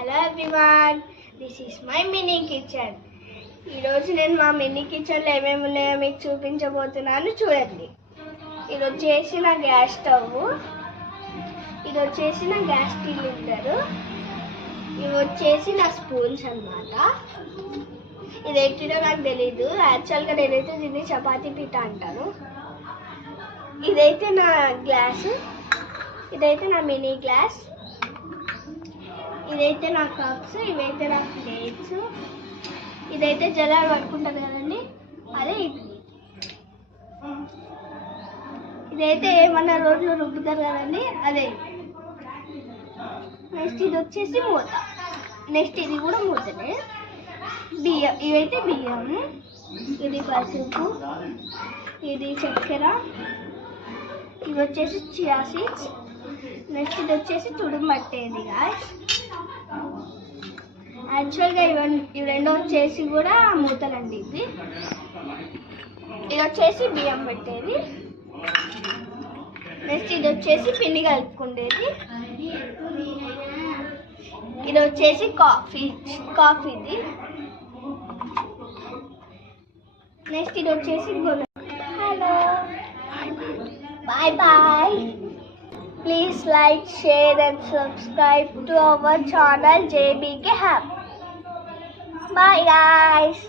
Hello everyone, this is my mini kitchen. ఈరోజు నేను మా మినీ కిచెన్లో ఏమేమి ఉన్నాయో మీకు చూపించబోతున్నాను. చూడండి, ఇది వచ్చేసి నా గ్యాస్ స్టవ్, ఇది వచ్చేసి నా గ్యాస్ సిలిండరు, ఇవి వచ్చేసి నా స్పూన్స్ అన్నమాట. ఇదేంటిదో నాకు తెలీదు, యాక్చువల్గా నేనైతే దీన్ని చపాతీ పీట అంటాను. ఇదైతే నా గ్లాసు, ఇదైతే నా మినీ గ్లాస్, ఇదైతే నా కప్స్, ఇవైతే నా ప్లేట్స్, ఇదైతే జలాలు పట్టుకుంటారు కదండి, అదే ఇది. ఇదైతే ఏమన్నా రోడ్లు రుబ్బుతారు కదండి, అదే. నెక్స్ట్ ఇది వచ్చేసి మూత, నెక్స్ట్ ఇది కూడా మూతనే. బియ్యం, ఇవైతే బియ్యము, ఇది పసుపు, ఇది చక్కెర, ఇది వచ్చేసి చియా సీడ్స్, నెక్స్ట్ ఇది వచ్చేసి తుడుము పట్టేది గాయస్. యాక్చువల్గా ఇవి రెండు వచ్చేసి కూడా మూతలండి. ఇది వచ్చేసి బియ్యం పెట్టేది, నెక్స్ట్ ఇది వచ్చేసి పిండి కలుపుకుండేది, ఇది వచ్చేసి కాఫీది, నెక్స్ట్ ఇది వచ్చేసి hello bye bye. Please like, share and subscribe to our channel JBK Hub. Bye guys.